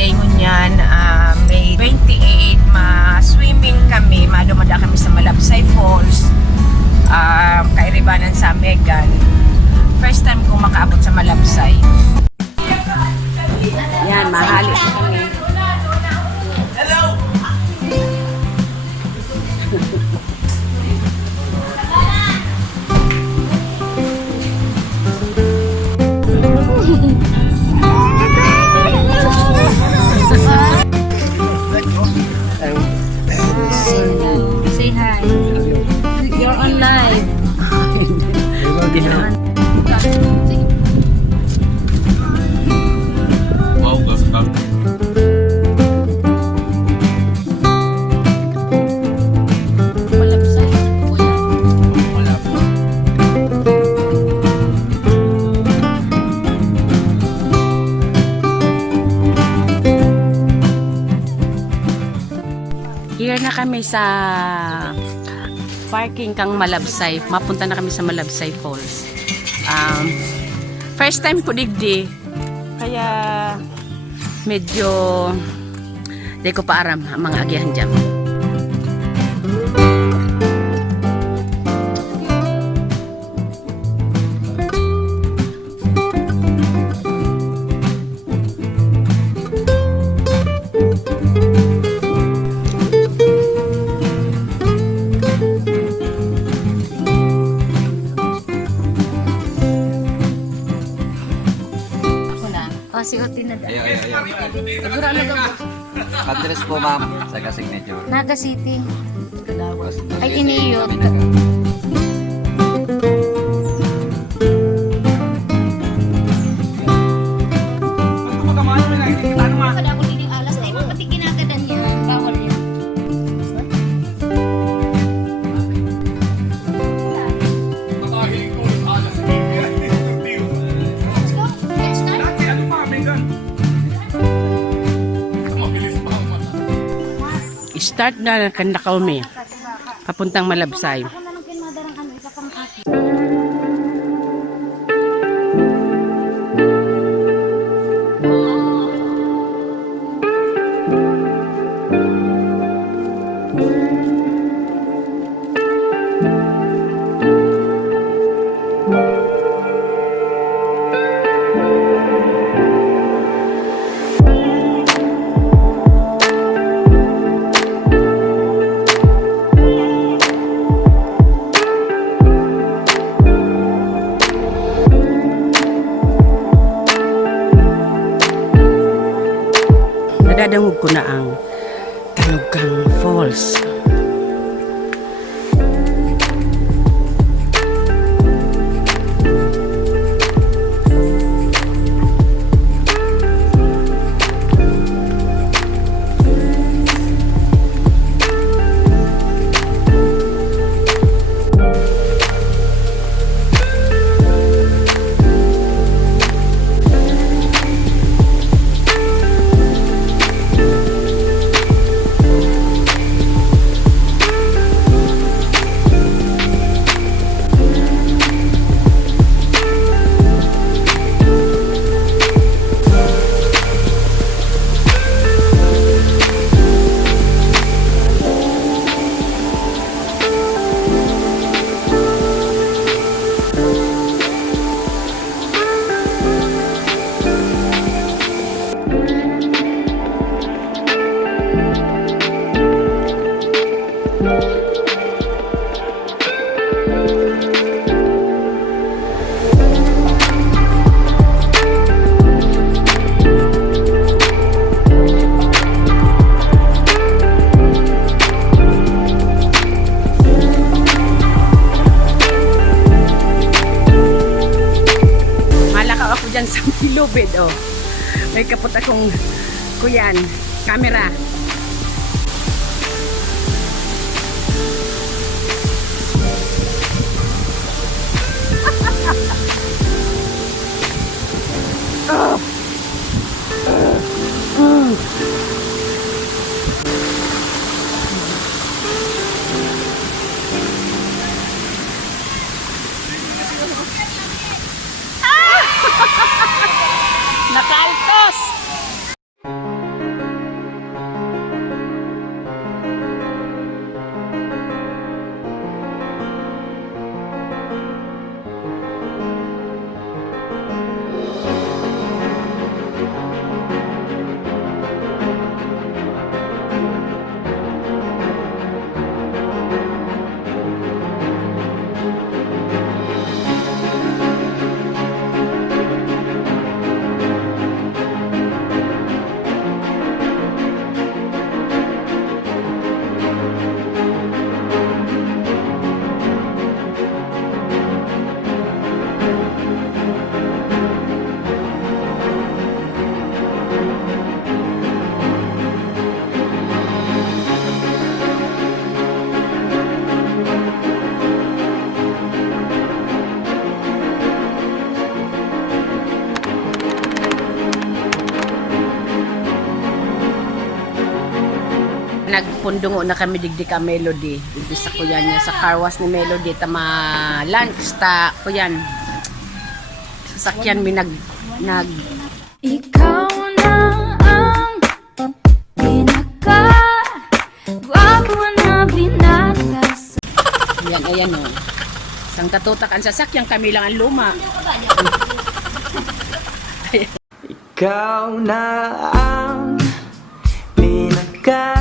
day ngunyan, May 28, ma-swimming kami, madumada kami sa Malabsay Falls, kairibanan sa Megan. First time kong makaabot sa Malabsay. Yan, mahali po kami. Hello! Say hi. You're on live. Here na kami sa parking kang Malabsay. Mapunta na kami sa Malabsay Falls. First time ko digdi. Kaya medyo di ko pa aram ang mga agihan dyan. Sigotin na dahil. Ayaw. Address po ma'am, sa signature. Naga City. Ay, iniyot. Kada ako lining alas, ay pati ginagadan niya. Bawal niya. Start na kanda kami. Papuntang Malabsay. Nadadangog ko na ang Tanugang Falls. Sa lubid, oh. May kapot akong kuyan, camera. Nakaltos! nagpundungo na kami digdi ka Melody. Ibisa ko yan sa car wash ni Melody. Tama lunch ta ko yan. Sasakyan mi nag Ikaw na ang pinaka-gwapo na binata sa yan, ayan o. Sang katutak ang sasakyan, kami lang ang luma. Ikaw na ang pinaka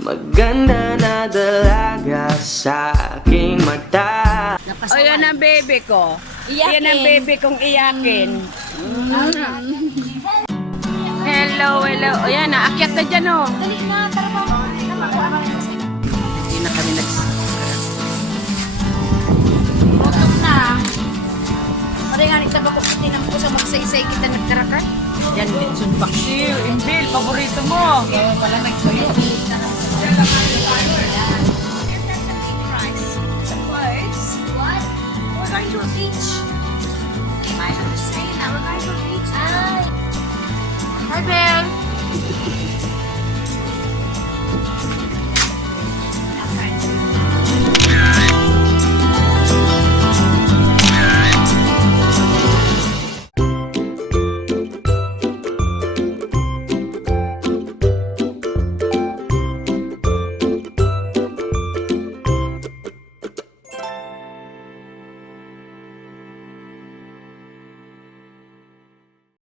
maganda na dalaga sa aking mata. O yan ang bebe ko. Yan ang bebe kong iyakin. Hello. O yan, naakyat na dyan o. Dali na, tara pa. Hindi na kami Tutok na. Maray nga nagtaba ko pati ng pusa magsaysay kita nagkarakar. Yan, Bitsun Paksiw. Imbil, paborito mo. Wala nagsuyo. What? We're going to a beach. We're going to a beach. Hi, babe.